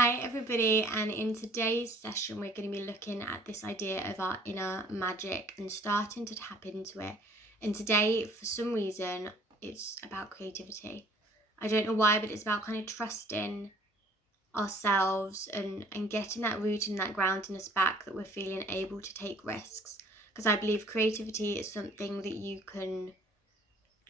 Hi, everybody, and in today's session, we're going to be looking at this idea of our inner magic and starting to tap into it. And today, for some reason, it's about creativity. I don't know why, but it's about kind of trusting ourselves and getting that root and that ground in us back that we're feeling able to take risks. Because I believe creativity is something that you can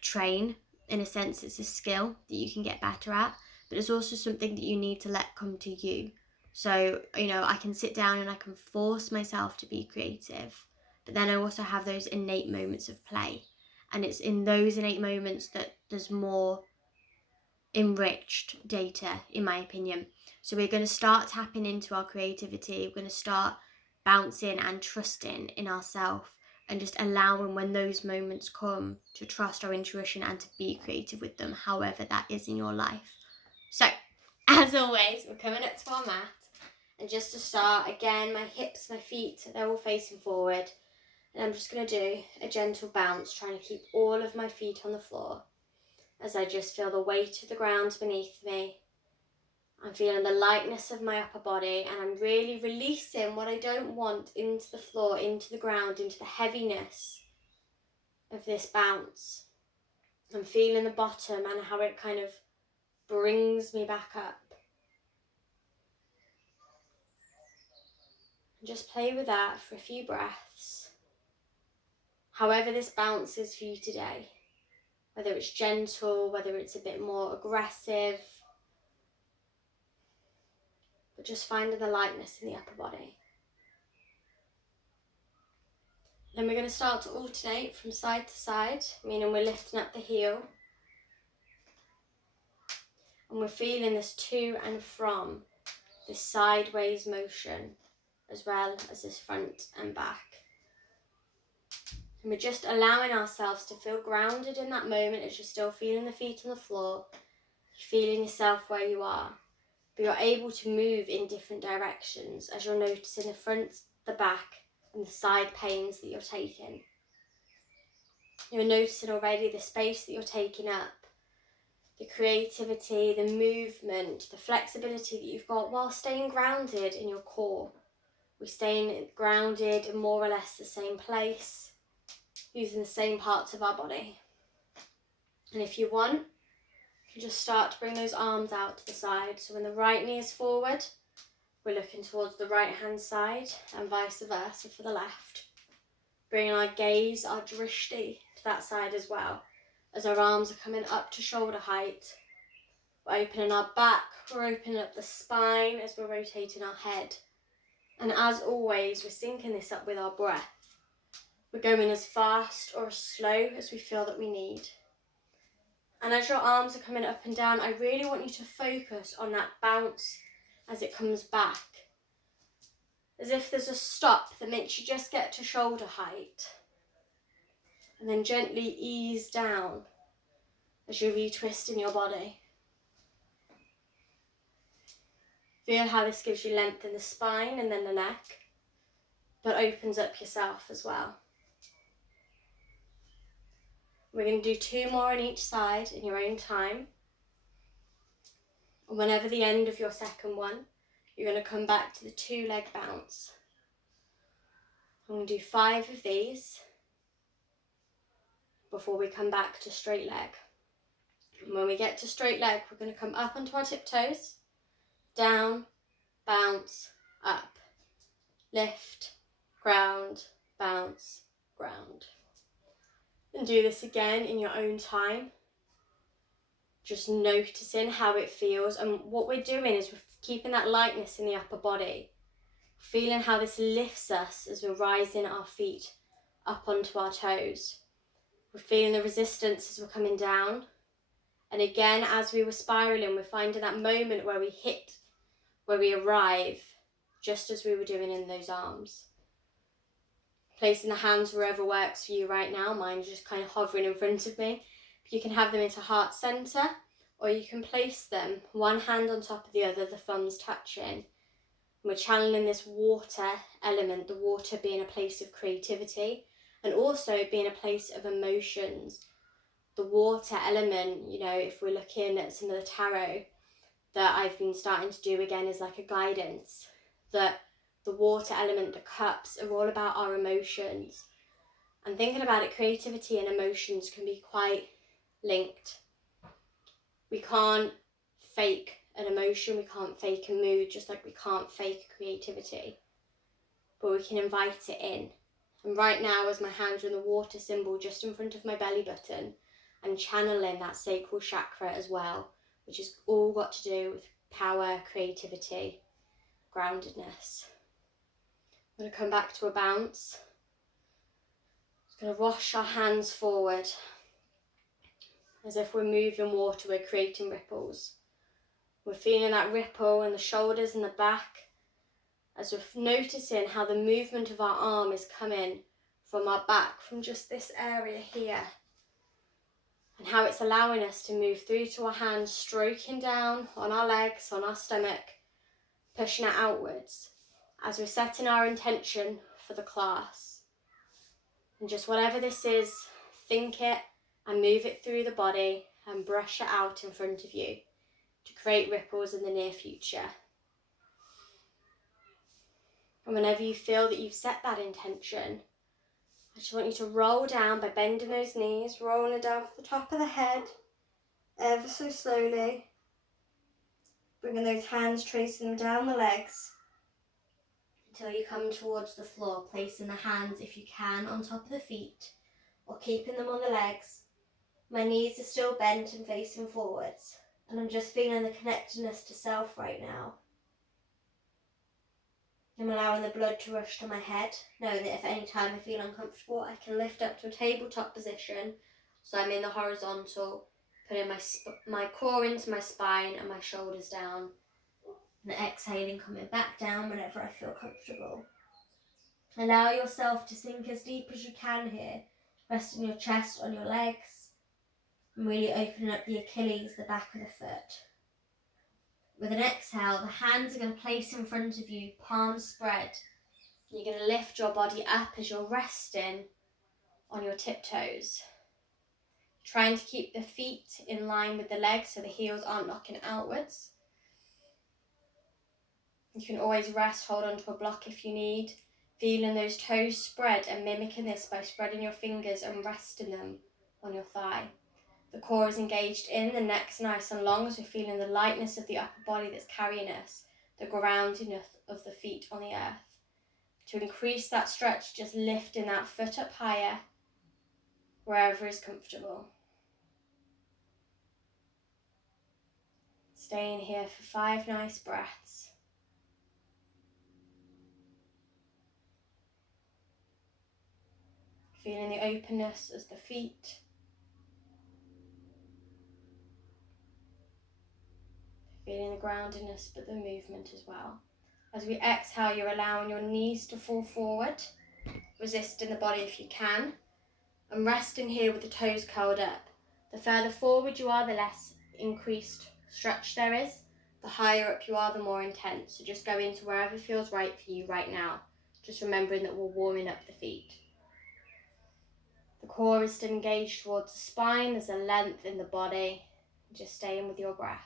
train. In a sense, it's a skill that you can get better at, but it's also something that you need to let come to you. So, I can sit down and I can force myself to be creative, but then I also have those innate moments of play. And it's in those innate moments that there's more enriched data, in my opinion. So we're going to start tapping into our creativity. We're going to start bouncing and trusting in ourselves and just allowing, when those moments come, to trust our intuition and to be creative with them, however that is in your life. So, as always, we're coming up to our mat. And just to start, again, my hips, my feet, they're all facing forward. And I'm just going to do a gentle bounce, trying to keep all of my feet on the floor as I just feel the weight of the ground beneath me. I'm feeling the lightness of my upper body, and I'm really releasing what I don't want into the floor, into the ground, into the heaviness of this bounce. I'm feeling the bottom and how it kind of brings me back up. And just play with that for a few breaths. However this bounce is for you today, whether it's gentle, whether it's a bit more aggressive, but just finding the lightness in the upper body. Then we're going to start to alternate from side to side, meaning we're lifting up the heel. And we're feeling this to and from, this sideways motion, as well as this front and back. And we're just allowing ourselves to feel grounded in that moment as you're still feeling the feet on the floor, feeling yourself where you are. But you're able to move in different directions as you're noticing the front, the back, and the side pains that you're taking. You're noticing already the space that you're taking up, the creativity, the movement, the flexibility that you've got while staying grounded in your core. We're staying grounded in more or less the same place, using the same parts of our body. And if you want, you can just start to bring those arms out to the side. So when the right knee is forward, we're looking towards the right hand side, and vice versa for the left. Bringing our gaze, our drishti, to that side as well, as our arms are coming up to shoulder height. We're opening our back, we're opening up the spine as we're rotating our head. And as always, we're syncing this up with our breath. We're going as fast or as slow as we feel that we need. And as your arms are coming up and down, I really want you to focus on that bounce as it comes back. As if there's a stop that makes you just get to shoulder height. And then gently ease down as you retwist in your body. Feel how this gives you length in the spine and then the neck, but opens up yourself as well. We're going to do 2 more on each side in your own time. And whenever the end of your second one, you're going to come back to the 2-leg bounce. I'm going to do 5 of these before we come back to straight leg. And when we get to straight leg, we're going to come up onto our tiptoes, down, bounce, up, lift, ground, bounce, ground. And do this again in your own time. Just noticing how it feels. And what we're doing is we're keeping that lightness in the upper body. Feeling how this lifts us as we're rising our feet up onto our toes. We're feeling the resistance as we're coming down. And again, as we were spiraling, we're finding that moment where we hit, where we arrive, just as we were doing in those arms. Placing the hands wherever works for you right now. Mine's just kind of hovering in front of me. You can have them into heart center, or you can place them one hand on top of the other, the thumbs touching. We're channeling this water element, the water being a place of creativity and also being a place of emotions. The water element, if we're looking at some of the tarot, that I've been starting to do again is like a guidance, that the water element, the cups, are all about our emotions. And thinking about it, creativity and emotions can be quite linked. We can't fake an emotion, we can't fake a mood, just like we can't fake creativity, but we can invite it in. And right now, as my hands are in the water symbol just in front of my belly button, I'm channeling that sacral chakra as well, which has all got to do with power, creativity, groundedness. I'm going to come back to a bounce. Just going to wash our hands forward. As if we're moving water, we're creating ripples. We're feeling that ripple in the shoulders and the back, as we're noticing how the movement of our arm is coming from our back, from just this area here, and how it's allowing us to move through to our hands, stroking down on our legs, on our stomach, pushing it outwards, as we're setting our intention for the class. And just whatever this is, think it and move it through the body and brush it out in front of you to create ripples in the near future. And whenever you feel that you've set that intention, I just want you to roll down by bending those knees, rolling it down to the top of the head, ever so slowly. Bringing those hands, tracing them down the legs until you come towards the floor, placing the hands, if you can, on top of the feet or keeping them on the legs. My knees are still bent and facing forwards, and I'm just feeling the connectedness to self right now. I'm allowing the blood to rush to my head, knowing that if at any time I feel uncomfortable, I can lift up to a tabletop position, so I'm in the horizontal, putting my core into my spine and my shoulders down, and exhaling, coming back down whenever I feel comfortable. Allow yourself to sink as deep as you can here, resting your chest on your legs, and really opening up the Achilles, the back of the foot. With an exhale, the hands are going to place in front of you, palms spread. You're going to lift your body up as you're resting on your tiptoes. Trying to keep the feet in line with the legs so the heels aren't knocking outwards. You can always rest, hold onto a block if you need. Feeling those toes spread and mimicking this by spreading your fingers and resting them on your thigh. The core is engaged in, the neck's nice and long as we're feeling the lightness of the upper body that's carrying us, the grounding of the feet on the earth. To increase that stretch, just lifting that foot up higher, wherever is comfortable. Staying here for 5 nice breaths. Feeling the openness as the feet. Feeling the groundedness but the movement as well. As we exhale, you're allowing your knees to fall forward, resisting the body if you can, and resting here with the toes curled up. The further forward you are, the less increased stretch there is. The higher up you are, the more intense. So just go into wherever feels right for you right now. Just remembering that we're warming up the feet. The core is still engaged towards the spine. There's a length in the body. Just staying with your breath.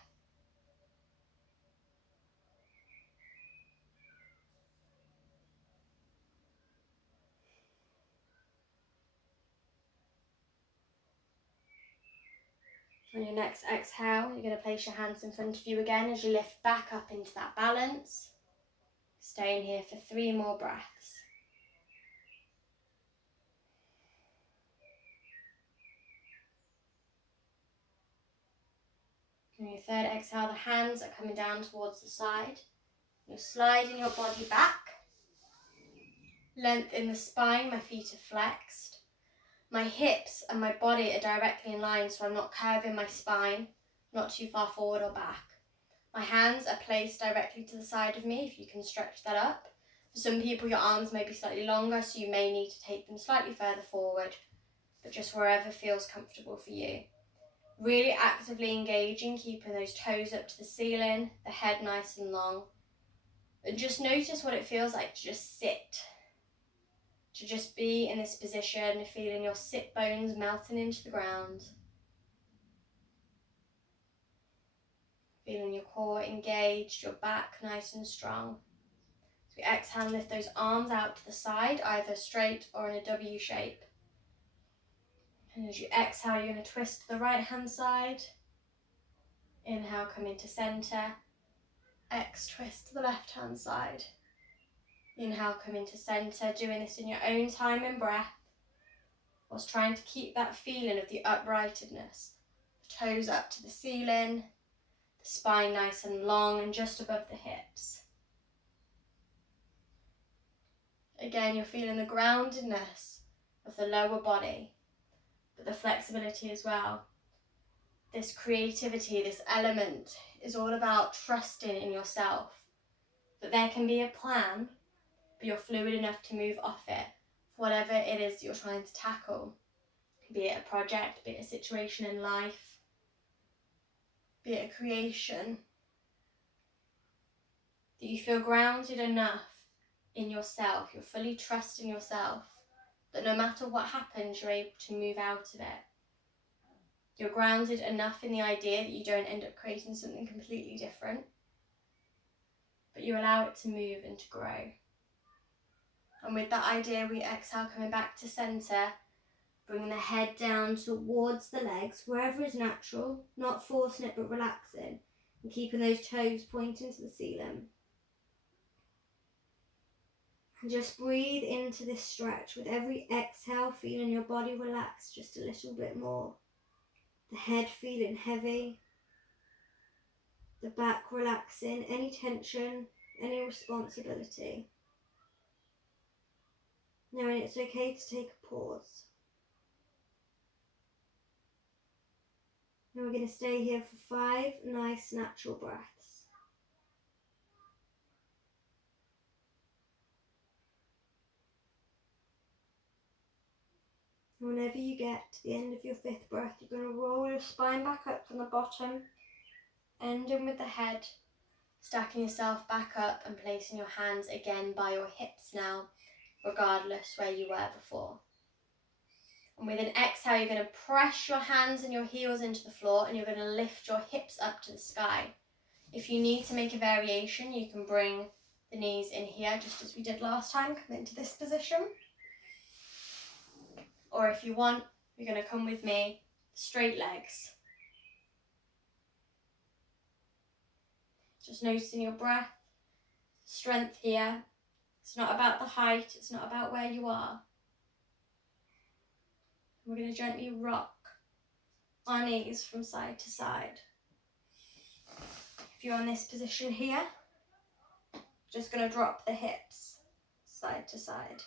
On your next exhale, you're going to place your hands in front of you again as you lift back up into that balance. Staying here for 3 more breaths. On your third exhale, the hands are coming down towards the side. You're sliding your body back. Length in the spine, my feet are flexed. My hips and my body are directly in line, so I'm not curving my spine, not too far forward or back. My hands are placed directly to the side of me, if you can stretch that up. For some people, your arms may be slightly longer, so you may need to take them slightly further forward, but just wherever feels comfortable for you. Really actively engaging, keeping those toes up to the ceiling, the head nice and long. And just notice what it feels like to just sit. To just be in this position, feeling your sit bones melting into the ground. Feeling your core engaged, your back nice and strong. So we exhale and lift those arms out to the side, either straight or in a W shape. And as you exhale, you're going to twist to the right hand side. Inhale, come into center. Twist to the left hand side. Inhale, come into center, doing this in your own time and breath, whilst trying to keep that feeling of the uprightedness. The toes up to the ceiling, the spine nice and long and just above the hips. Again, you're feeling the groundedness of the lower body, but the flexibility as well. This creativity, this element is all about trusting in yourself, that there can be a plan, but you're fluid enough to move off it, whatever it is you're trying to tackle. Be it a project, be it a situation in life, be it a creation. That you feel grounded enough in yourself, you're fully trusting yourself, that no matter what happens, you're able to move out of it. You're grounded enough in the idea that you don't end up creating something completely different, but you allow it to move and to grow. And with that idea, we exhale, coming back to center, bringing the head down towards the legs, wherever is natural, not forcing it but relaxing, and keeping those toes pointing to the ceiling. And just breathe into this stretch. With every exhale, feeling your body relax just a little bit more. The head feeling heavy, the back relaxing, any tension, any responsibility. Knowing it's okay to take a pause. And we're going to stay here for 5 nice natural breaths. And whenever you get to the end of your 5th breath, you're going to roll your spine back up from the bottom, ending with the head, stacking yourself back up and placing your hands again by your hips now, regardless where you were before. And with an exhale, you're going to press your hands and your heels into the floor, and you're going to lift your hips up to the sky. If you need to make a variation, you can bring the knees in here, just as we did last time, come into this position. Or if you want, you're going to come with me, straight legs. Just noticing your breath, strength here. It's not about the height, it's not about where you are. We're going to gently rock our knees from side to side. If you're in this position here, just going to drop the hips side to side.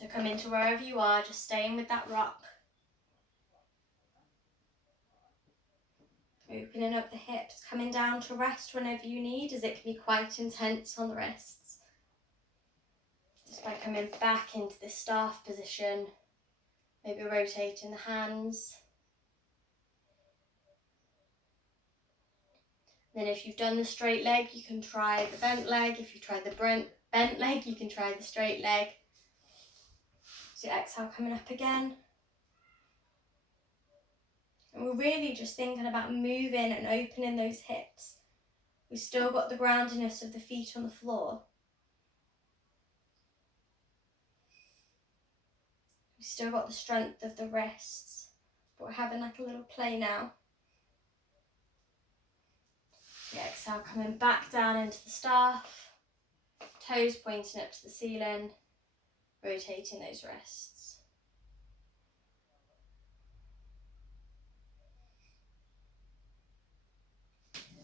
So come into wherever you are, just staying with that rock. Opening up the hips, coming down to rest whenever you need, as it can be quite intense on the wrists. Just by coming back into this staff position, maybe rotating the hands. Then if you've done the straight leg, you can try the bent leg. If you tried the bent leg, you can try the straight leg. So exhale, coming up again. And we're really just thinking about moving and opening those hips. We've still got the groundedness of the feet on the floor. We've still got the strength of the wrists, but we're having like a little play now. The exhale, coming back down into the staff, toes pointing up to the ceiling, rotating those wrists.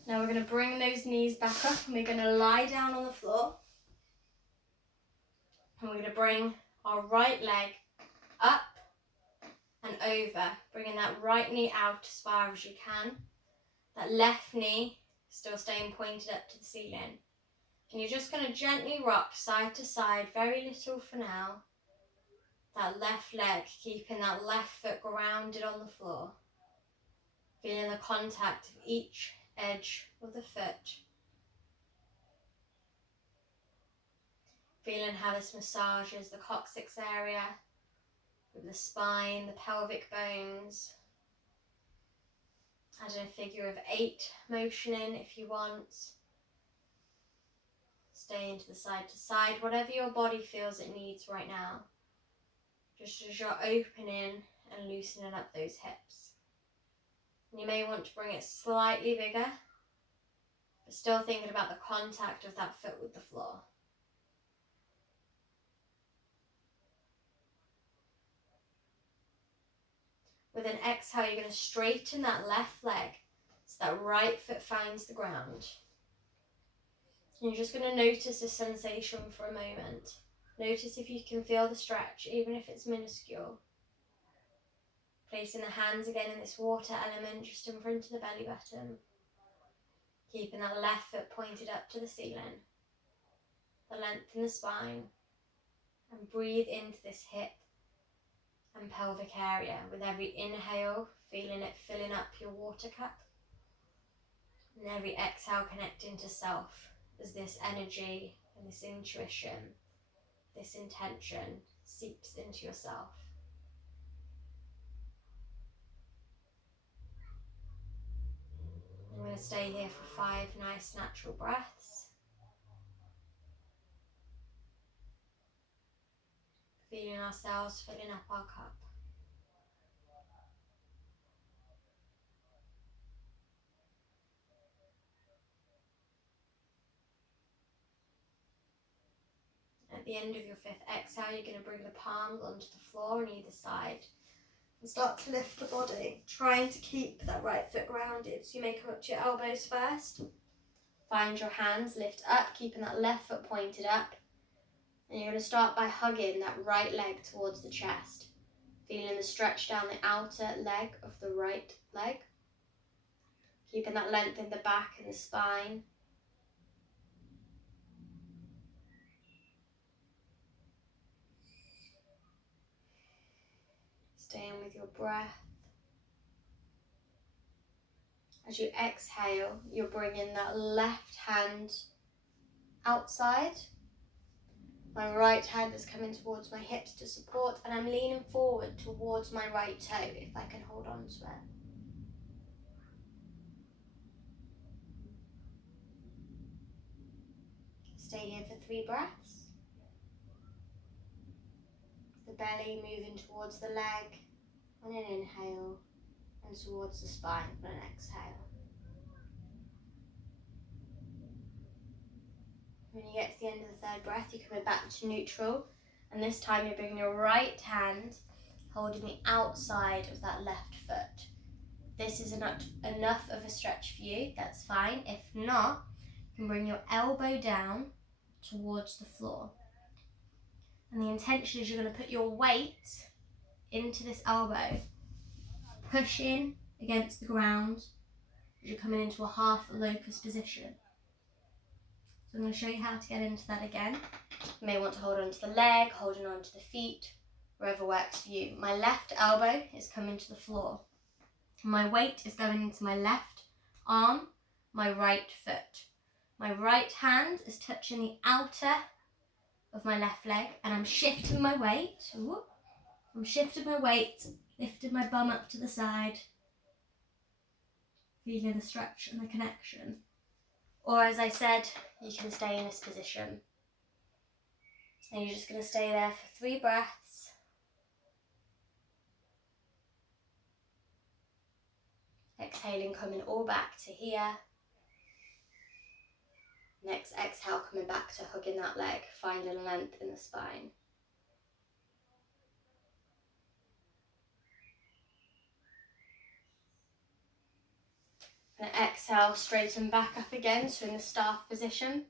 Now we're going to bring those knees back up, and we're going to lie down on the floor. And we're going to bring our right leg up and over, bringing that right knee out as far as you can. That left knee still staying pointed up to the ceiling. And you're just going to gently rock side to side, very little for now. That left leg, keeping that left foot grounded on the floor. Feeling the contact of each edge of the foot. Feeling how this massages the coccyx area, with the spine, the pelvic bones. Add a figure of 8 motion in if you want. Stay into the side to side, whatever your body feels it needs right now. Just as you're opening and loosening up those hips. And you may want to bring it slightly bigger, but still thinking about the contact of that foot with the floor. With an exhale, you're going to straighten that left leg so that right foot finds the ground. And you're just going to notice the sensation for a moment. Notice if you can feel the stretch, even if it's minuscule. Placing the hands again in this water element just in front of the belly button. Keeping that left foot pointed up to the ceiling. The length in the spine. And breathe into this hip and pelvic area. With every inhale, feeling it filling up your water cup. And every exhale connecting to self as this energy and this intuition, this intention seeps into yourself. I'm going to stay here for 5 nice natural breaths. Feeling ourselves filling up our cup. At the end of your 5th exhale, you're going to bring the palms onto the floor on either side and start to lift the body, trying to keep that right foot grounded. So you may come up to your elbows first. Find your hands, lift up, keeping that left foot pointed up. And you're going to start by hugging that right leg towards the chest, feeling the stretch down the outer leg of the right leg. Keeping that length in the back and the spine. Staying with your breath. As you exhale, you're bringing that left hand outside. My right hand is coming towards my hips to support, and I'm leaning forward towards my right toe if I can hold on to it. Stay here for 3 breaths. The belly moving towards the leg on an inhale and towards the spine on an exhale. When you get to the end of the 3rd breath, you're coming back to neutral, and this time you're bringing your right hand holding the outside of that left foot. This is enough of a stretch for you, that's fine. If not, you can bring your elbow down towards the floor. And the intention is you're going to put your weight into this elbow, pushing against the ground as you're coming into a half locust position. So I'm going to show you how to get into that again. You may want to hold on to the leg, holding on to the feet, wherever works for you. My left elbow is coming to the floor. My weight is going into my left arm, my right foot. My right hand is touching the outer of my left leg, and I'm shifting my weight. I'm shifting my weight, lifting my bum up to the side, feeling the stretch and the connection. Or as I said, you can stay in this position. And you're just going to stay there for 3 breaths. Exhaling, coming all back to here. Next exhale, coming back to hugging that leg, finding length in the spine. And exhale, straighten back up again, so in the staff position.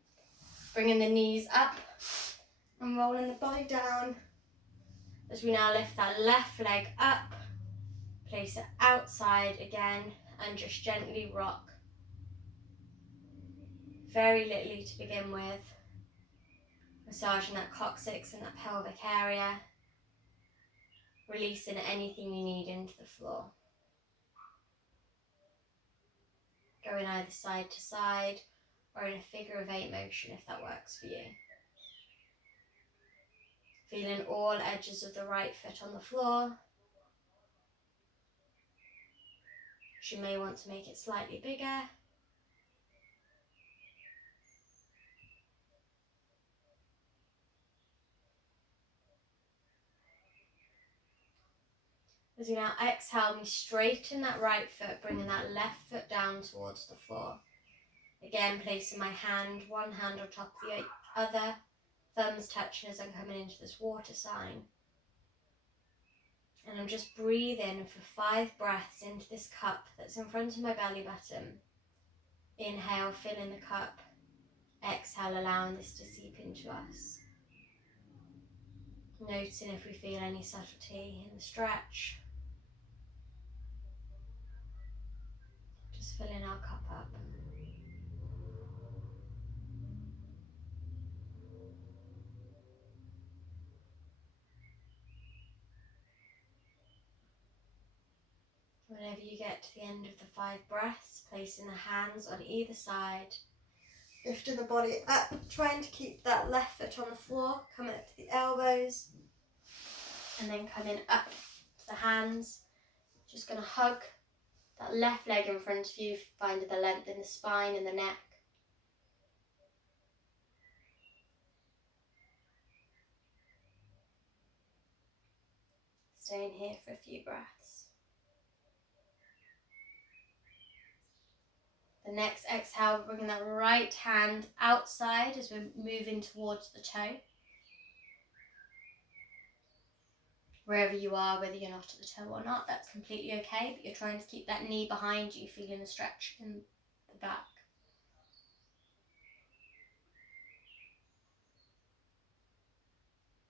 Bringing the knees up and rolling the body down as we now lift that left leg up, place it outside again and just gently rock. Very lightly to begin with, massaging that coccyx and that pelvic area, releasing anything you need into the floor. Going either side to side or in a figure of 8 motion if that works for you. Feeling all edges of the right foot on the floor. You may want to make it slightly bigger. As you now exhale, we straighten that right foot, bringing that left foot down towards the floor. Again, placing my hand, one hand on top of the other, thumbs touching as I'm coming into this water sign. And I'm just breathing for 5 breaths into this cup that's in front of my belly button. Inhale, filling the cup. Exhale, allowing this to seep into us. Noticing if we feel any subtlety in the stretch. Just filling our cup up. Whenever you get to the end of the 5 breaths, placing the hands on either side, lifting the body up, trying to keep that left foot on the floor, coming up to the elbows, and then coming up to the hands. Just going to hug that left leg in front of you, finding the length in the spine and the neck. Staying here for a few breaths. The next exhale, bringing that right hand outside as we're moving towards the toe. Wherever you are, whether you're not at the toe or not, that's completely okay, but you're trying to keep that knee behind you, feeling the stretch in the back.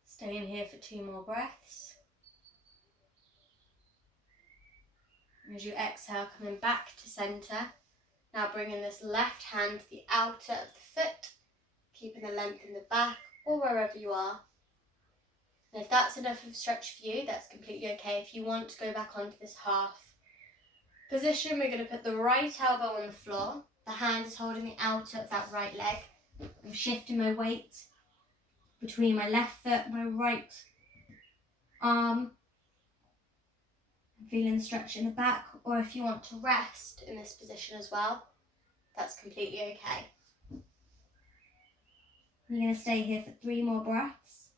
Staying here for 2 more breaths. As you exhale, coming back to centre. Now bringing this left hand to the outer of the foot, keeping the length in the back or wherever you are. And if that's enough of a stretch for you, that's completely okay. If you want to go back onto this half position, we're going to put the right elbow on the floor. The hand is holding the outer of that right leg. I'm shifting my weight between my left foot and my right arm. Feeling the stretch in the back, or if you want to rest in this position as well, that's completely okay. You're going to stay here for 3 more breaths.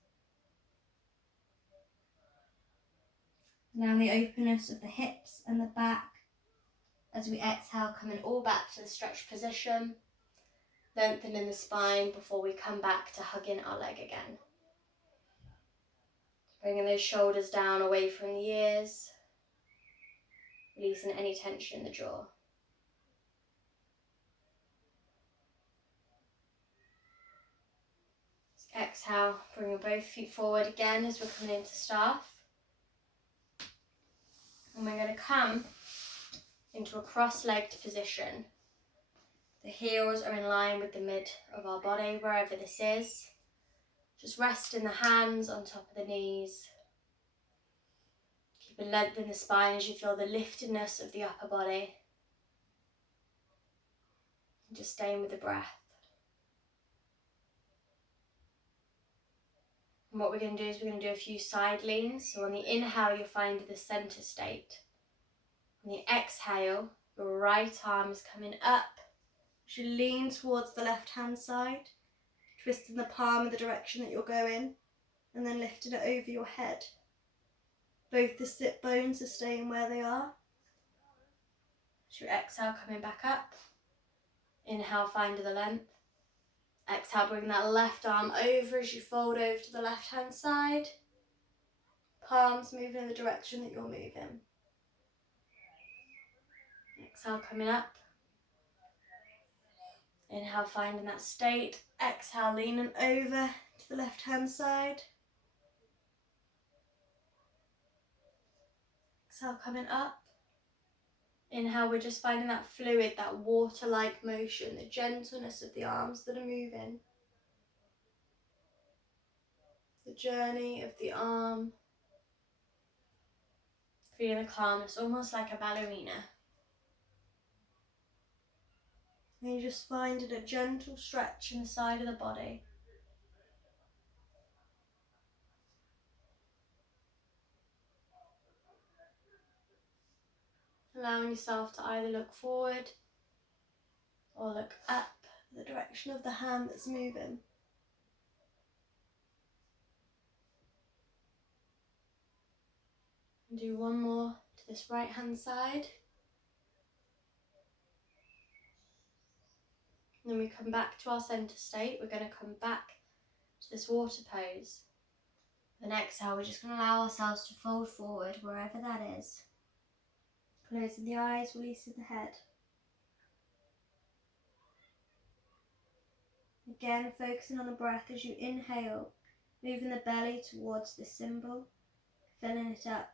Now the openness of the hips and the back as we exhale, coming all back to the stretched position, lengthening the spine before we come back to hugging our leg again. Bringing those shoulders down away from the ears. Releasing any tension in the jaw. Just exhale, bringing both feet forward again as we're coming into staff. And we're going to come into a cross-legged position. The heels are in line with the mid of our body, wherever this is. Just resting the hands on top of the knees. Keep a length in the spine as you feel the liftedness of the upper body. And just staying with the breath. And what we're going to do is we're going to do a few side leans. So on the inhale, you'll find the center state. On the exhale, your right arm is coming up. As you lean towards the left hand side, twisting the palm in the direction that you're going, and then lifting it over your head. Both the sit bones are staying where they are. As you exhale, coming back up. Inhale, find the length. Exhale, bring that left arm over as you fold over to the left hand side. Palms moving in the direction that you're moving. Exhale, coming up. Inhale, finding that state. Exhale, leaning over to the left hand side. Exhale, coming up. Inhale, we're just finding that fluid, that water-like motion, the gentleness of the arms that are moving. The journey of the arm. Feeling the calmness, almost like a ballerina. And you just find it a gentle stretch in the side of the body. allowing yourself to either look forward or look up the direction of the hand that's moving. And do one more to this right hand side. And then we come back to our centre state. We're going to come back to this water pose. Then exhale, we're just going to allow ourselves to fold forward wherever that is. Closing the eyes, releasing the head. Again, focusing on the breath as you inhale, moving the belly towards this symbol, filling it up.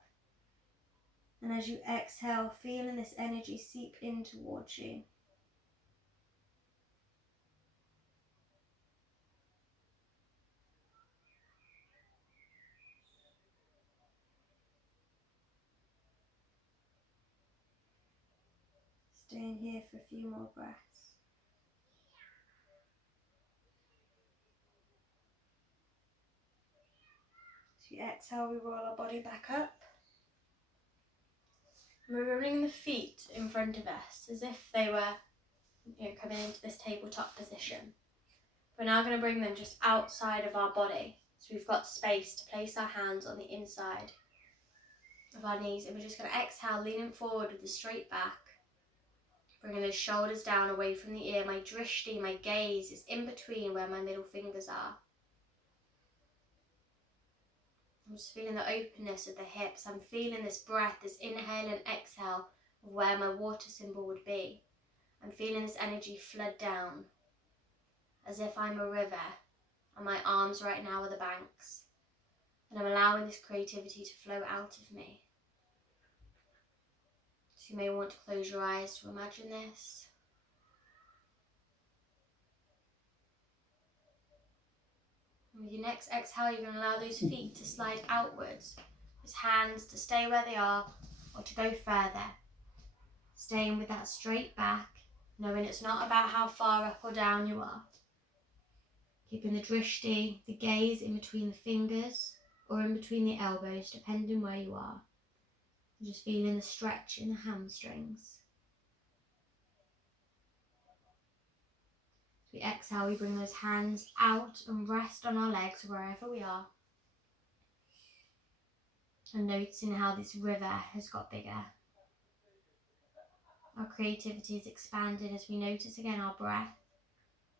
And as you exhale, feeling this energy seep in towards you. Staying here for a few more breaths. As we exhale, we roll our body back up. We're bringing the feet in front of us as if they were coming into this tabletop position. We're now going to bring them just outside of our body. So we've got space to place our hands on the inside of our knees. And we're just going to exhale, leaning forward with the straight back. Bringing those shoulders down away from the ear. My drishti, my gaze is in between where my middle fingers are. I'm just feeling the openness of the hips. I'm feeling this breath, this inhale and exhale of where my water symbol would be. I'm feeling this energy flood down as if I'm a river and my arms right now are the banks. And I'm allowing this creativity to flow out of me. So you may want to close your eyes to imagine this. And with your next exhale, you're going to allow those feet to slide outwards, those hands to stay where they are or to go further. Staying with that straight back, knowing it's not about how far up or down you are. Keeping the drishti, the gaze in between the fingers or in between the elbows, depending where you are. And just feeling the stretch in the hamstrings. As we exhale, we bring those hands out and rest on our legs wherever we are. And noticing how this river has got bigger. Our creativity is expanding as we notice again our breath,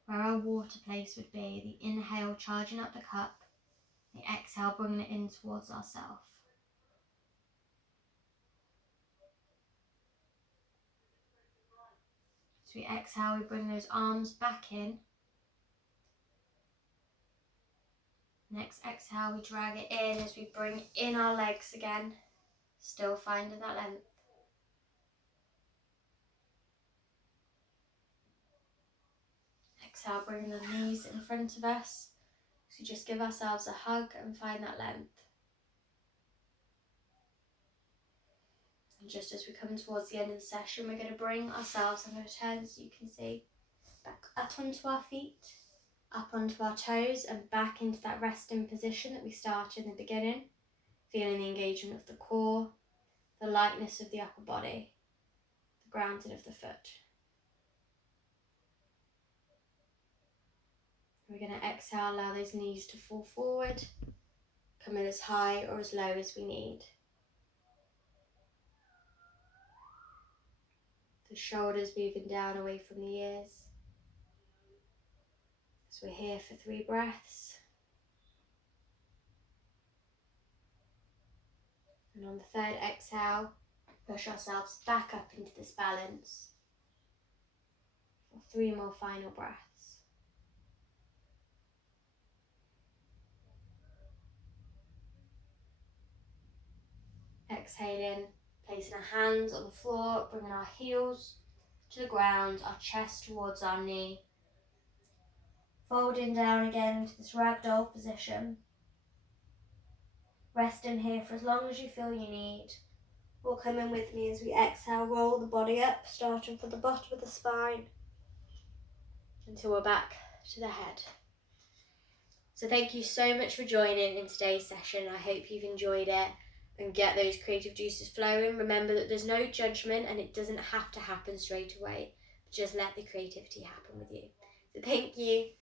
where our water place would be. The inhale charging up the cup, the exhale bringing it in towards ourselves. As we exhale, we bring those arms back in. Next exhale, we drag it in as we bring in our legs again, still finding that length. Exhale, bring the knees in front of us. So just give ourselves a hug and find that length. And just as we come towards the end of the session, we're going to bring ourselves, I'm going to turn so you can see, back up onto our feet, up onto our toes and back into that resting position that we started in the beginning. Feeling the engagement of the core, the lightness of the upper body, the grounding of the foot. We're going to exhale, allow those knees to fall forward, come in as high or as low as we need. The shoulders moving down away from the ears. So we're here for 3 breaths. And on the 3rd exhale, push ourselves back up into this balance for 3 more final breaths. Exhaling, placing our hands on the floor, bringing our heels to the ground, our chest towards our knee. Folding down again into this ragdoll position. Resting here for as long as you feel you need. Or come in with me as we exhale, roll the body up, starting from the bottom of the spine until we're back to the head. So thank you so much for joining in today's session. I hope you've enjoyed it. and get those creative juices flowing. Remember that there's no judgment and it doesn't have to happen straight away. Just let the creativity happen with you. So thank you.